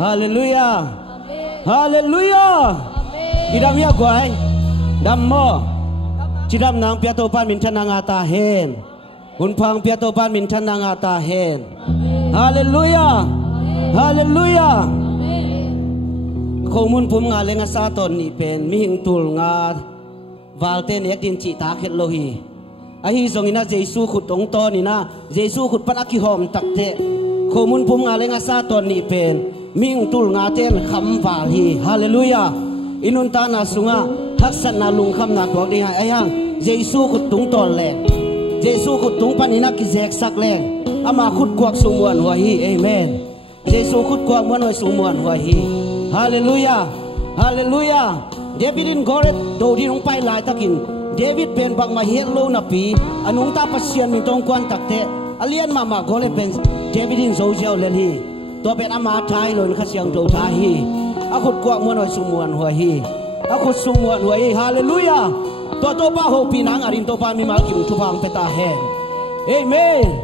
Hallelujah. Hallelujah. Idam ya guai. Dam mo. Chidam nang piato pan min tanang ata hen. Unpang piato pan min tanang ata hen. Hallelujah. Hallelujah. Khomun pum nga lenga sa ton ni pen mi hing tul nga valte nek din chi ta khet lohi. Ahi zongina Jesu khut tong to ni na Jesu khut pan aki hom takte. Khomun pum nga lenga sa ton ni pen ming tul nga ten kham wal hi. Hallelujah. Inun ta na sunga haksan na lung kham na ko ding ayang Jesu khut tung tol le. Jesu khut tung pan ina ki jek sak le. Ama khut kwak sumuan wa hi. Amen. Jesu khut kwak mon wa sumuan wa hi. Hallelujah. Hallelujah. David in goret do di rong pai lai takin David pen bang ma hiet lo na pi anung ta pasien min tong kwan takte alian mama gole pen David in zo jeo len hi to pen ama thai lo kha siang do tha hi akhut kwa mon wa sumuan hua hi akhut sumuan hua hi. Hallelujah. To pa ho pinang arin to pa mi mal kim thu phang peta he. Amen.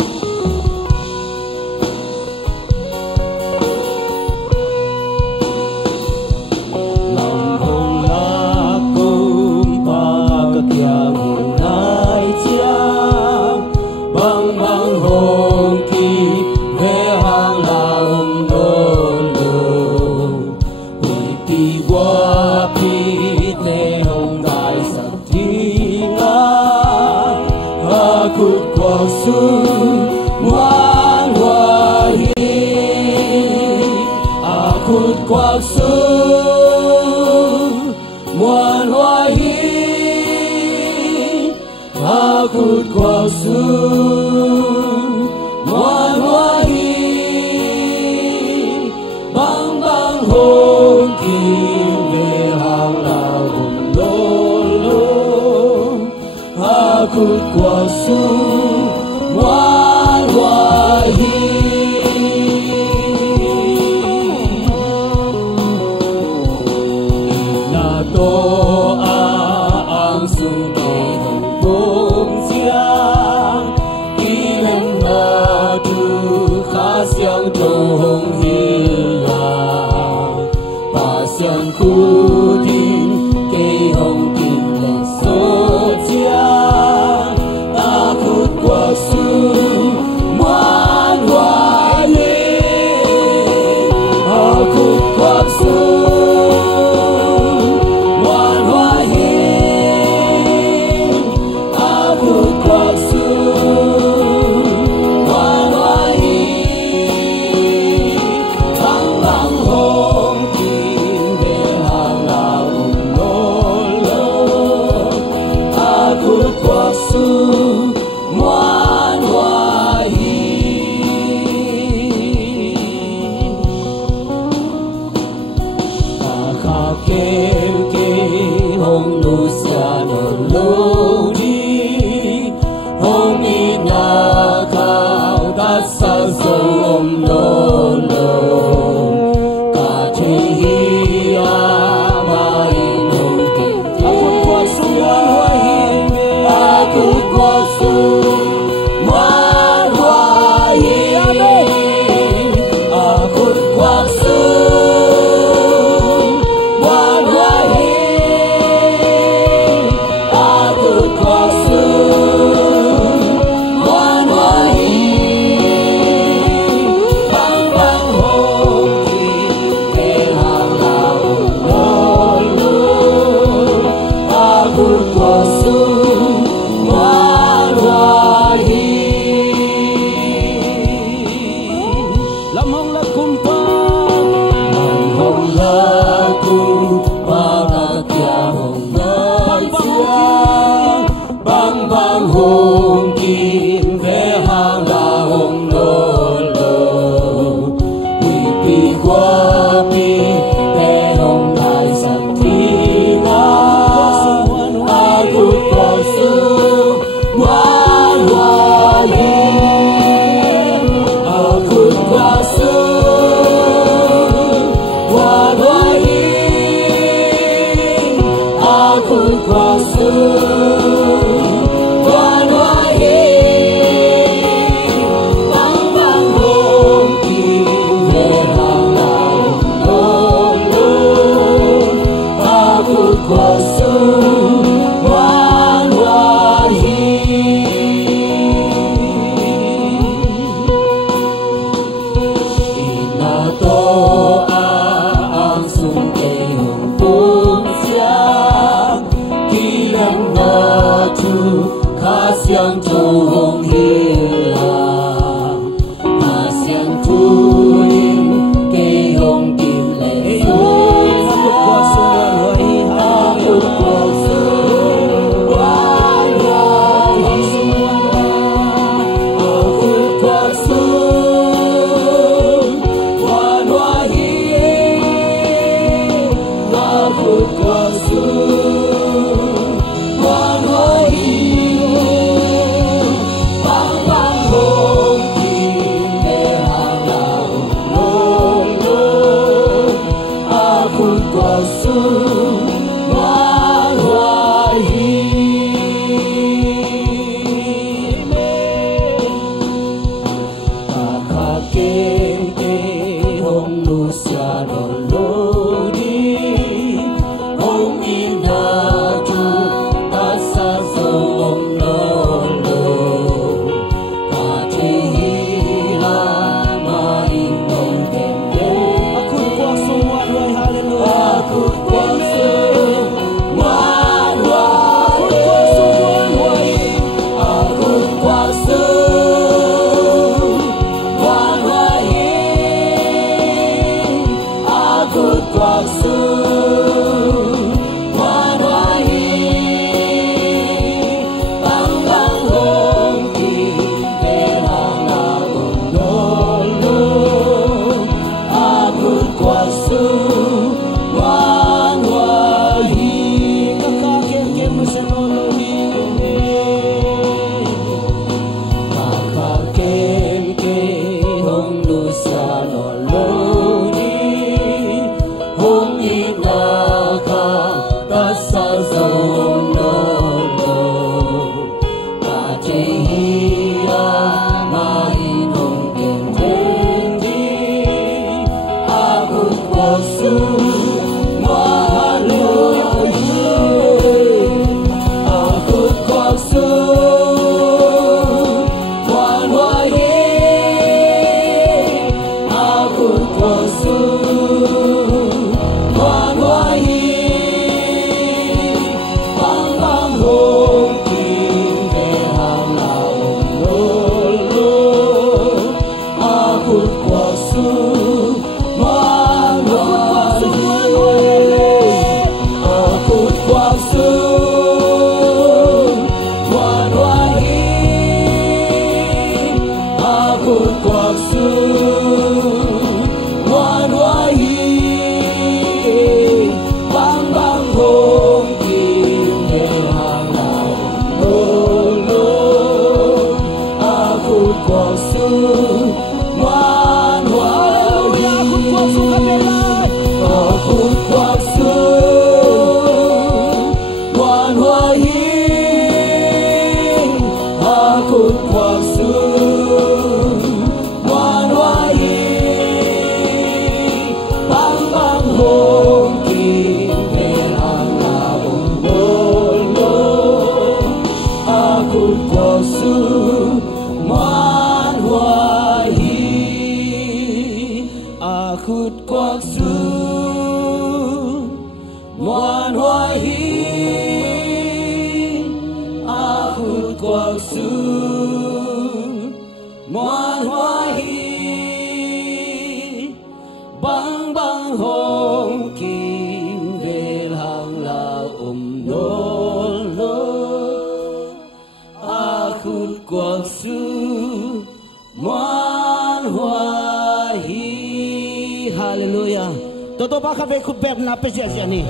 Toto ba ka khut beb na pe sia ni.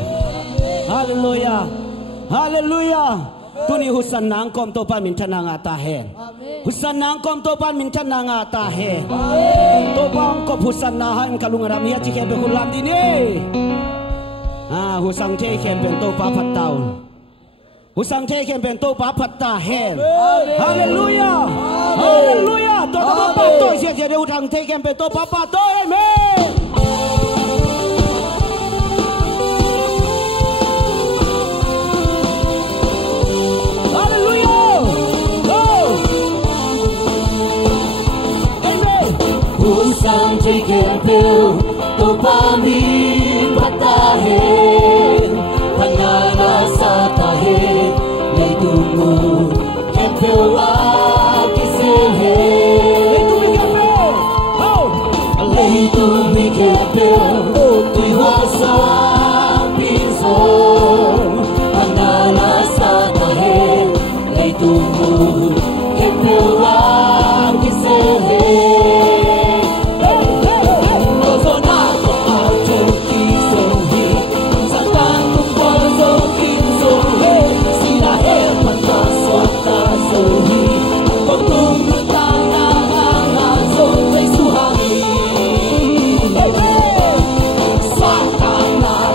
Hallelujah. Hallelujah. Tuni husan nang kom to pan min thana nga ta he. Husan nang kom to pan min thana nga ta he. To bang ko husan na han kalung ram ya chi ke be kulam di ni. Husang the ken ben to pa phat taun. Husang the ken ben to pa phat ta he. Hallelujah. Hallelujah. To ba pa to sia sia de husang the ken ben to pa pa to. Amen. Sang chicken pill to pamin patahin hangana sa tahin lay tumu kempil akisehe lay tumi kempil tiwasa piso hangana sa tahin lay tumu kempil akisehe. Santana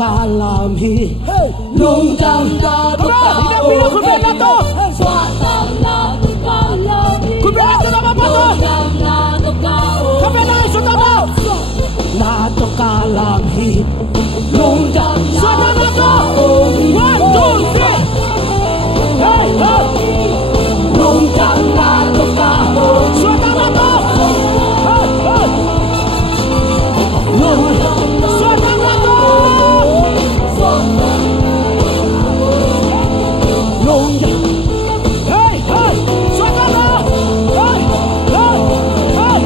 kalam hi lung tam na to ka ku be na to swa tam na to kalam hi ku be na to na pa to tam na to ka ka be na so ta ba na to kalam hi lung tam swa na to 1 2 3 hey hey lung tam na to ka swa na to hey hey lung swa na to lung hey hey swa na to hey hey hey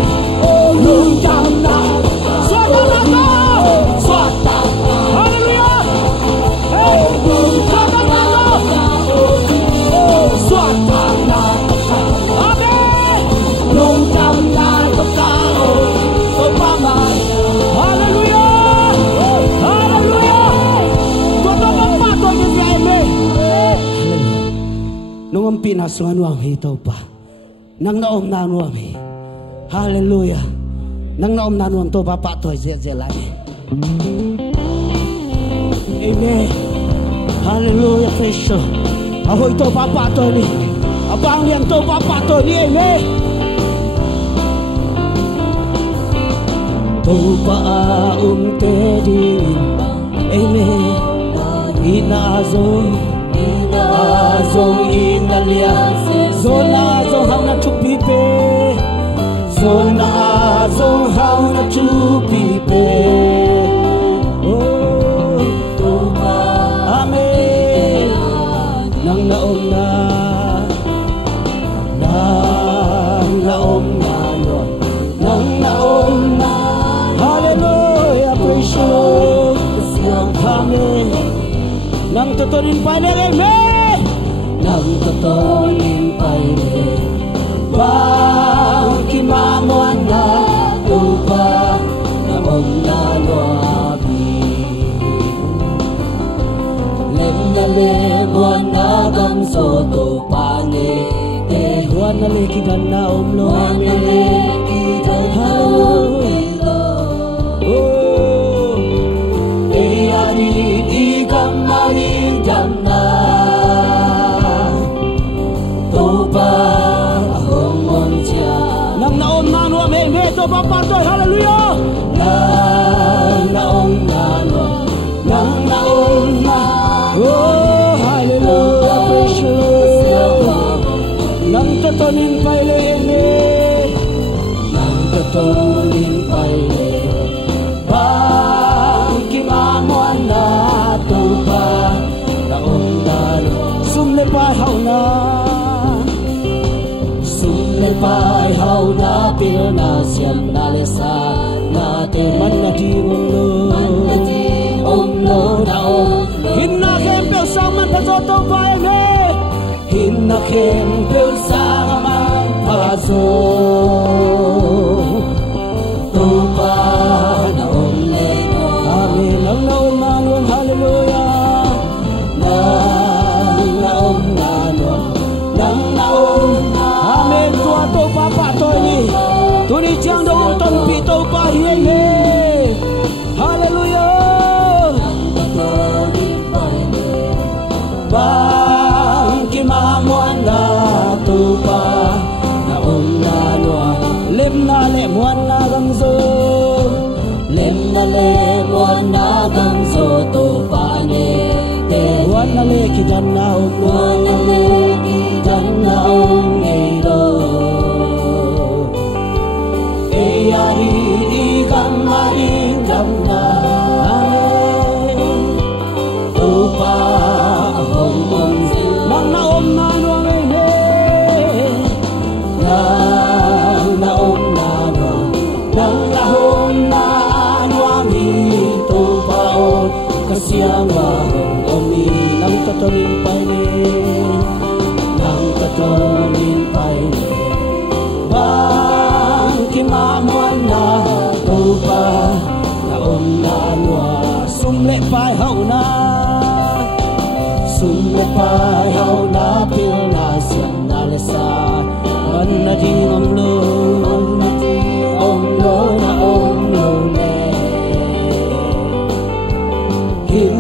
lung tam na swa na to swa ta hallelujah hey lung tam na swa ta na amen lung tam na to ka so mama hallelujah hallelujah to pa to ni sai me nung pinasungan wang hito pa nang naom na nuam hi hallelujah nang naom na nuam to pa pa to je lai amen hallelujah Kristo ahoy to pa pa to ni abang yang to pa pa to ni amen to pa te di amen inazong inalia zona zong hang na chupi pe zona zong hang na chupi pe oh to pa amen nang naom na nang naom na hallelujah praise you amen nang totonin pa ni amen nang totonin pa ni bang kimamuan na tupa na omnaloabi lem na lemuan na gamso tupa ni huan na lekigan na omlo nang naom na nuam he to papa to hallelujah nang naom na oh hallelujah praise you nang totonin pai le ne nang totonin pai le bang kimamuan na to pa naom na sumle pa hauna pai hau na pil na siam na le sa na te man na di om lo na om hin na kem pel sang man pa zo to vai me hin na kem pel sang man pa zo to pa na om le amen nang na om na nun hallelujah nang na om na nun nang na om amen tua to papa to ni tu ni chang dong ton pi to pa hieng he hallelujah bang ki mamuan na tu pa na om na noa lem na le muan na gam zo lem na le muan na gam zo to pa ne te wan na le ki dan na om wan na le ki dan na om e lo e ari di kam mari dam na tu pa om nang na om na no me he nang na om na no nang na om na no mi tu pa o kasiang wa om mi nang totonin pai ni nang totonin pai ni bang kimamuan na tu pa na om na no sum le pai hau na pai hau na pil na siam na le sa man na di om lo na om lo le hin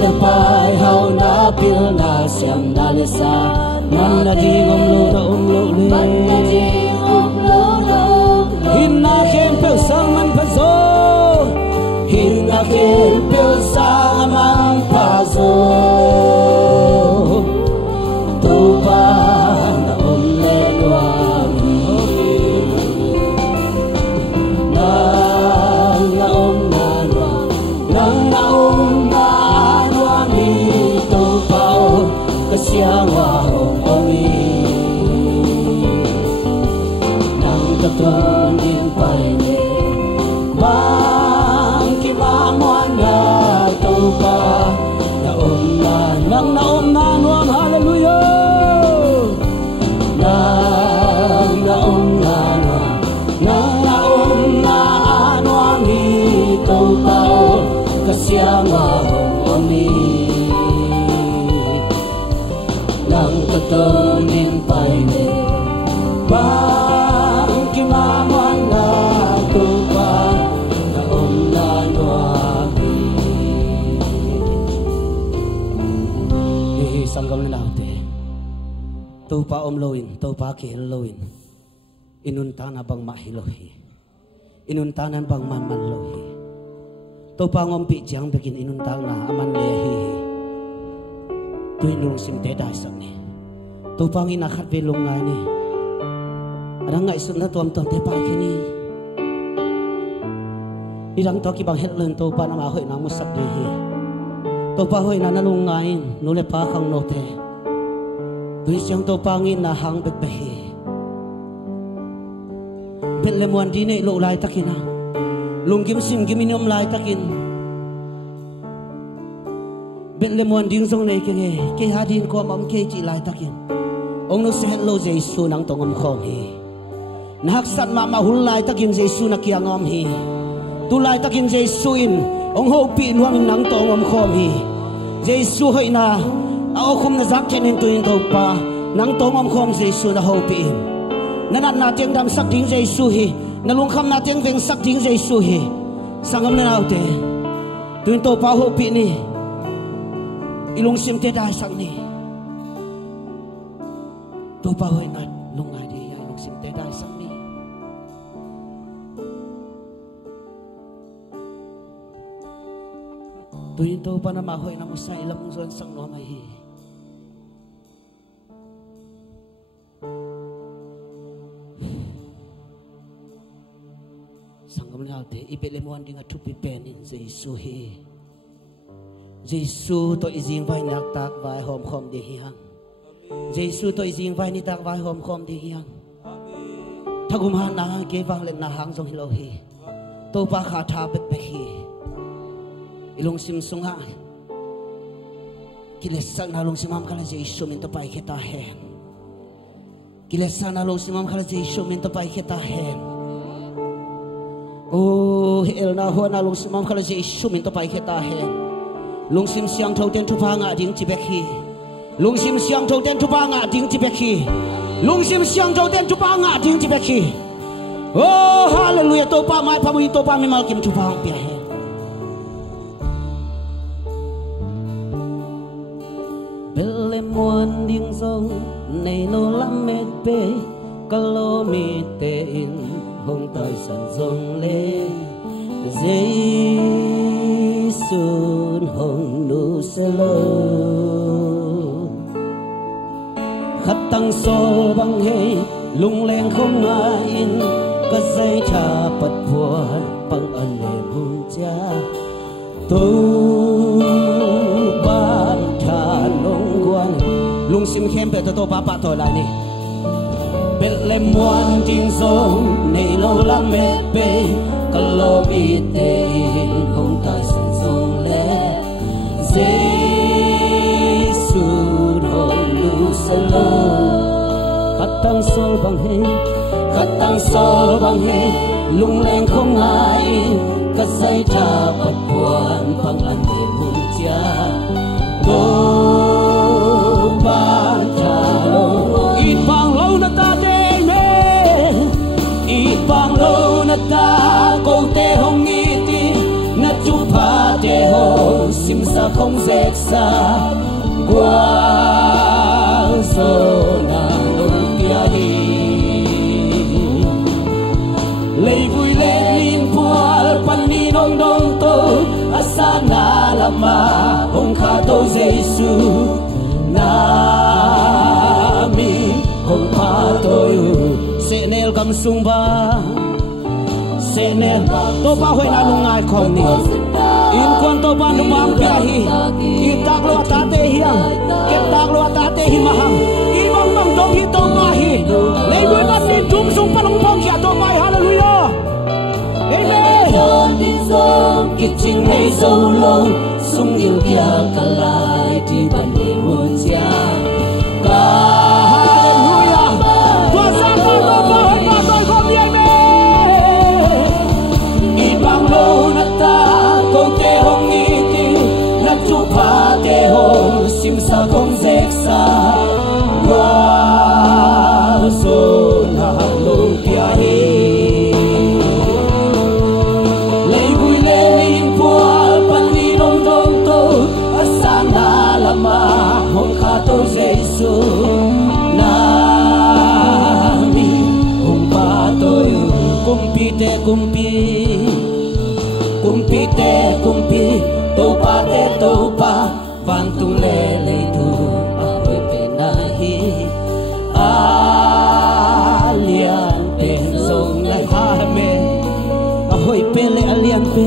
le pai hau na pil na siam na le sa man na di ngom lu le man na di ngom lu hin na khem pe sang man pa zo hin na khem pe sang man pa zo tu pa na le loang na siang wahong omi nang katong din paine mang kimamuan na tupa naom na nang naom na nuam hallelujah nang naom na nang naom na nuam ni tupa kasiang wahong omi nang katong din paine bang kimamuan na tupa naom na nuami sanggam na naute tupa omloin tupa kihiloin inuntanan bang mahilohi inuntanan bang mamanlohi tupa ngompi jang bikin inuntang na aman lehi tuin lung sim te da sang ni tu pangin akhat be lung ngai ni ada ngai sun na tuam tuam te pa kini irang to ki bang het leun tu pa na ma hoi na mu sap de hi tu pa hoi na na lung ngai nu le pa khang no te tui siang tu pangin na hang bek be hi bet le muan di nei lo lai takina lung kim sim kim inom lai takin bet le muan ding song nei ke ha din ko mam ke chi lai takin ong no se lo jesu nang tongom khom hi nak sat ma ma hul lai takin jesu na kia ngom hi tu lai takin jesu in ong ho pi nuam nang tongom khom hi jesu hoi na a o khum na zak chen in tu in to pa nang tongom khom jesu na ho pi na nat na teng dam sak ding jesu hi na lung kham na teng veng sak ding jesu hi sangam na autte tu in to pa ho pi ni ilung sim te dai sang ni to pa hoi na lung ngai di ilung sim te dai sang ni tuin to pa na ma hoi na mo sai lam zon sang no mai hi sangam la te ipele mo anding a thupi pen in jesu hi Giêsu tôi riêng vai nạc tạc vai hôm khom đi hiang Giêsu tôi riêng vai ni tạc vai hôm khom đi hiang thagum ha na ke vang lên na hang jong hilo hi to pa kha tha bet be hi ilong sim sung ha kilesan na long simam kala Giêsu min to pai kheta hen kilesan na long simam kala Giêsu min to pai kheta hen oh el na ho na long simam kala Giêsu min to pai kheta hen lung sim siang thâu ten thu pa nga ding chi bek hi lung sim siang thâu ten thu pa nga ding chi bek hi lung sim siang thâu ten thu pa nga ding chi bek hi oh hallelujah to pa mai pa mu to pa mi mal kim thu pa ang pia he belle muan ding song nei lo lam met pe kalo mi te in hong tai san song le Giêsu hồng nu selo khát tăng sol băng hay lung lên không ngại có dây cha bật buồn bằng ân để buông cha tu ban cha long quan lung sim khem pe to pa pa to lại nè bet le muan ting song nei lo la me pe kalau ite hong tai san song le Giêsu hong nu selo khát tăng sol băng hay lung lên không ngại cất dây cha bật buồn bằng ân để buông cha go ban cha lo ít bằng lâu na ta đê mê ít bằng lâu na ta câu tê hong nghi ti na chúc pha tê ho sim sap không dễ xa qua số là nông tia hi lấy vui lên in pual pan ni nong dong to asa na lama hong kha to Giêsu nami hong kha to sẽ nel cầm sung ba sẽ nel to ba hoài na lungai khom ni in kon to ba nu bang pia hi ki tak lo ta te hiang ki tak lo ta te hi mahang i bang bang dong hi to ba hi le vui ba tin tum sung pa long phong kia to ba hallelujah amen đi sông kịch trình hay sâu lâu sung yêu kia cả lại thì bạn đi buồn chia cả hallelujah tua sang tôi ba hơi ba tôi không đi amen ít bang lâu nát ta câu tê hông nghi tiêu nát chúc phá tê hông sim sa không dễ xa qua số là lâu kia đi Giêsu nami umpa tôi kumpi te kumpi tâu pa van tung lê lê tu ahoy pe nahi alian pe song lai amen ahoy pe le alian pe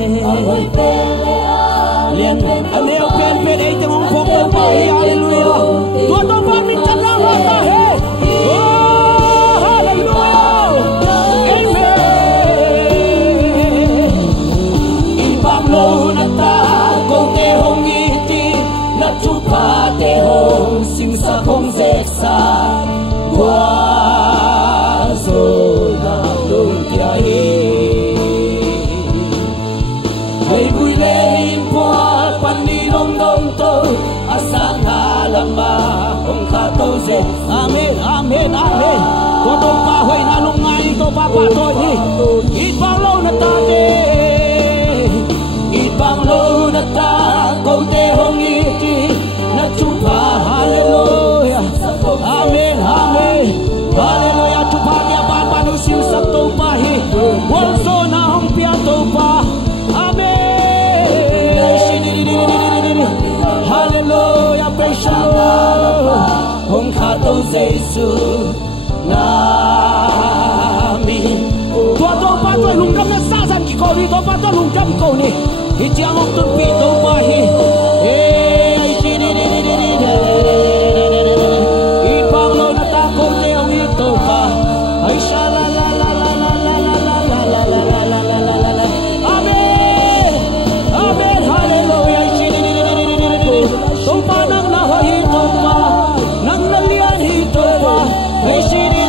lian aleo pe dei te mong phong tau pa hallelujah tua to pa min chan ra wa ta he oh hallelujah amen in bang lo na ta ko te hong i ti na chu pa te hong sim sa không dễ xa qua rồi là luôn kia hi lấy vui lên qua pan ni dong dong to asa na lama hong kha to ze amen amen amen tua to pa hoy na lung ngai to pa pa tôi ni ít bao lâu na ta de ít bang lo na ta câu te hong i ti na chu pa hallelujah amen amen hallelujah chu pa dia pa pa nu sim sap to pa hi wol so na hong pia to pa amen hallelujah praise the Lord hong kha to Giêsu nami tua to pa tôi lung kam na sa san ki ko ni to pa to lung kam ko ni hi chiang ong tun pi to pa hi ai chi ni i pang lo na ta ko ni ong ni to pa ai sha la la la la la la la la la la la la amen amen hallelujah ai chi ni to pa nang na ho hi to pa nang na lian hi to pa ai chi ni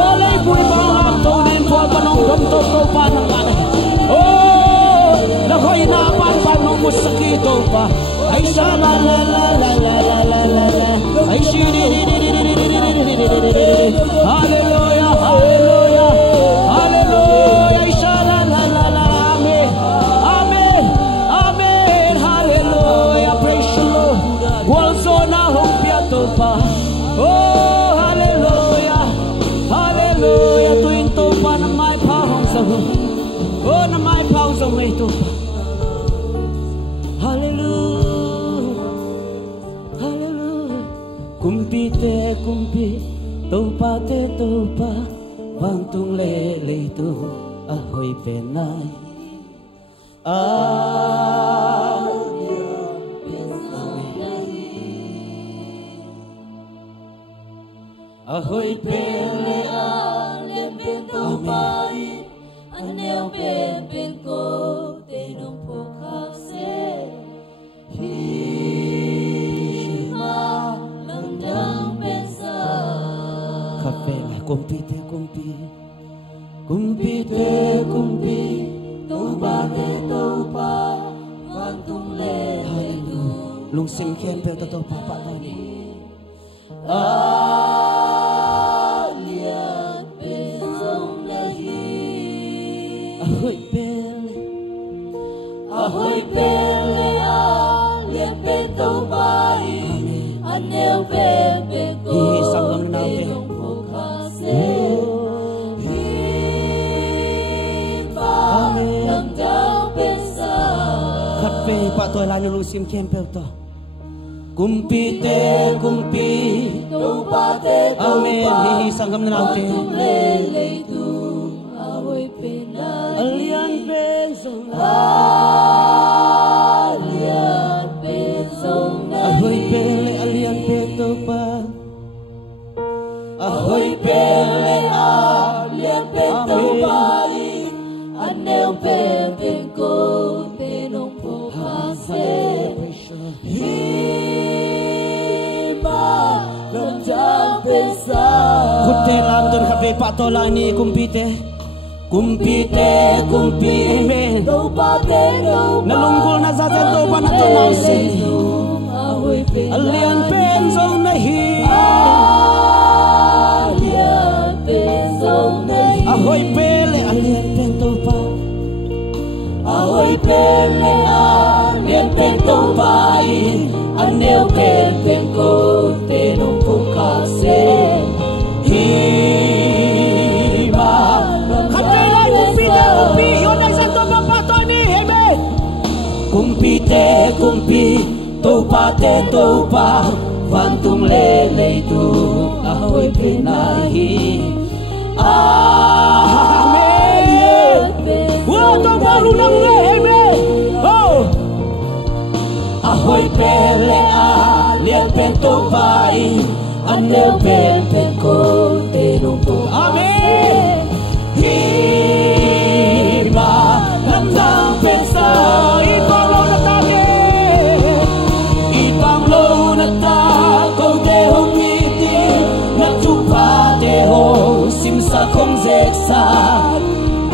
oleh kui bang to din po panong dom to pa nang ana oh na hoy na pan panong musaki to pa ay sha la la la la la la la ay shi hallelujah hallelujah hallelujah ay sha la la la la amen amen amen hallelujah praise the Lord wal so na hong pia to pa oh hallelujah hallelujah tuin to pa na mai pa hong sa hu oh na mai pa hong sa mai to pa hallelujah hallelujah kumpi to pa vang tung le le tu ahoy pe nai ahoy pe le le ben to pai aneo ben ko te no po kha se hi ma lam dang ben sa cafe kumpi to ba van tung le tu lung sim khen pe to pa pa ta ni alian ben song le hi ahoy pe ahoy khát về pa tôi lại nung sim kem pel to kumpi te kumpi tu pa te tu amen pa hi sangam na naute le tu ahoy pena alian ben song alian ben song ahoy pele alian ben to pa ahoy pele alian ben tu pa anel ben ben ko benong po kase kutte lam ton khabe pa to lai ni kumpite kumpi amen do pa te do nalungkol na sa to pa na to na se alian pen zong na hi alian pen zong na hi ahoy pele alian pen to pa ahoy pele alian pen to pa anel pen pen ko te nong po kase hi ba khabe lai kumpite kumpi yo na sa to pa to ni amen kumpite kumpi to pa te to pa van tung le le tu ahoy penai amen wo to pa lu nang le amen oh ahoy pele alian pen to pai anel pen pen ko te nong po amen hi ba lam dang pen sa ipang lo na ta de ipang lo na ta ko te hong iti na tu pa te ho sim sa không dek sa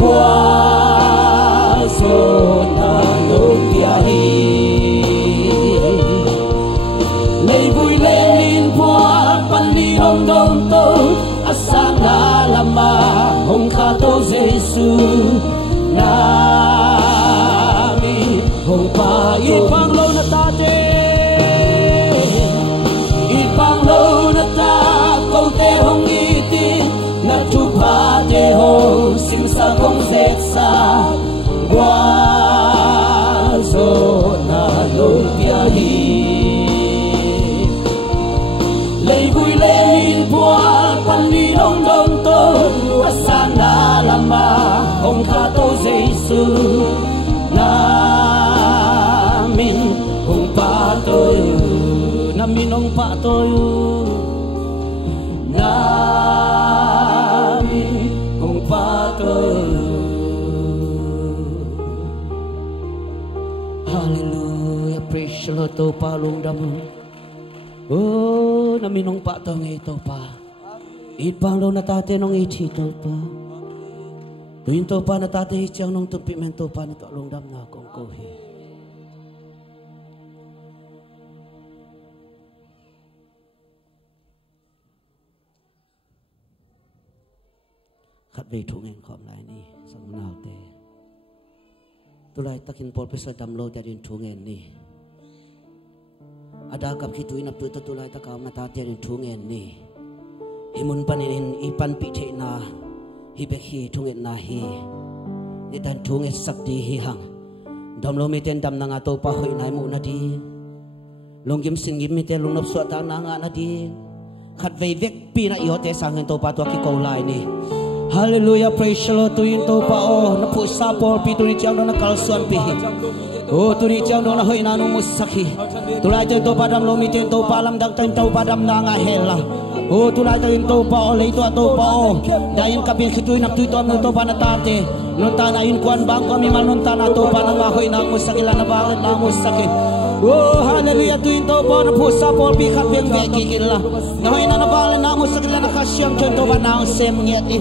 qua so na lo pia hi lei vui lên qua pan đi hong dong to asang na lama hong kha to Jesu na mi hong pa ipang lo na ta te ipang lo na ta ko te hong iti na tu pa te ho sim sa không dek sa qua so na lo pia hi lei vui lên qua pan đi đông đông to asang na lama hong kha to Jesu na min hong pa to na min hong pa to na min hong pa to hallelujah praise the Lord to pa lung dam oh na minong pa to ng ito pa ipang lo na tate nung ichito pa tuwin to pa na tate ichang nung tumpimen to pa na to along dam na akong kuhi khát về thủ ngành khom lại ni sang nào te tu lại takin pol pesa dam lo ta din thủ ngành ni ada kap kitui nap tu tulai ta kam na ta tian thungen ni himun panin ipan pi the na hi bek hi thungen na hi ni dan thunge sak di hi hang dom lo mi ten dam na nga to pa hoi nai mu na di longgim singim mi te lunop so ta na nga na di khat vei vek pi na i ho te sang hen to pa to ki ko lai ni hallelujah praise the Lord tu in to pa o na pu sa por pi tu ni chang na kal suan pi oh tu ni chang na hoi na nu musakhi tu lai te to pa dam lo mi ten to pa lam dak ten to pa dam na nga hela oh tu lai te in to pa o lei to pa o dain kapil khitui nap tui to no to pa na ta te non ta na in kwan bang ko mi man non ta na to pa na nga hoi na musakila na ba na musakhi oh hallelujah tu in to pa na pu sa por pi khat beng ve ki kila na hoi na ba na musakila na kasyam ten to pa na sem nget i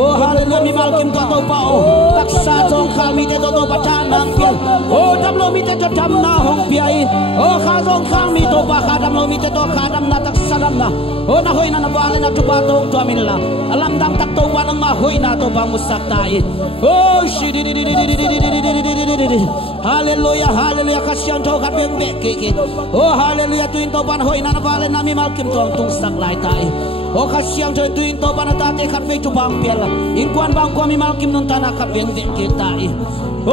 oh hallelujah mi malkim to pa o taksa tong kami te to pa ta nang pian oh dam lo mi te to dam na hong piai oh kha zong khang mi to pa kha dam lo mi te to kha dam na taksa dam na oh na hoi na ba na tu pa to amin la alam dam tak to wa nang ma hoi na to pa musak tai oh shi di hallelujah hallelujah kasyan to ka beng ke oh hallelujah tu in to pa hoi na ba na mi malkim to tung sak lai tai oh kasyang to tuin to pa na tate khat ve tu bang piala in kwan bang ko mi malkim non tana khat beng ke tai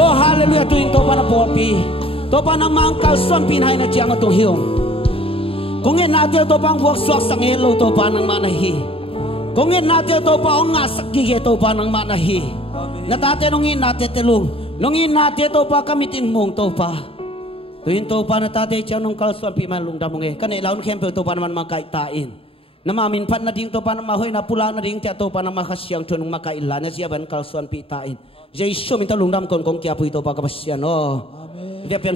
oh hallelujah tuin to pa na popi to pa nang mangkal son pinay na jang to hiong kung en natin to pang buwak swak sang elo to pa nang manahi kung en natin to pa ong ngasak gige to pa nang manahi natate nungin natin telung nungin natin to pa kamitin mong to pa tuin to pa natate chang nung kalson piman lung damong e kan ilaun kempel to pa naman makaitain namamin pat na ding to pa nang mahoy na pula na ding to pa nang makasyang tunong makaila na siya ban kalson pitain Jesus minta lung dam kon kong kia pu to pa kapasyan oh amen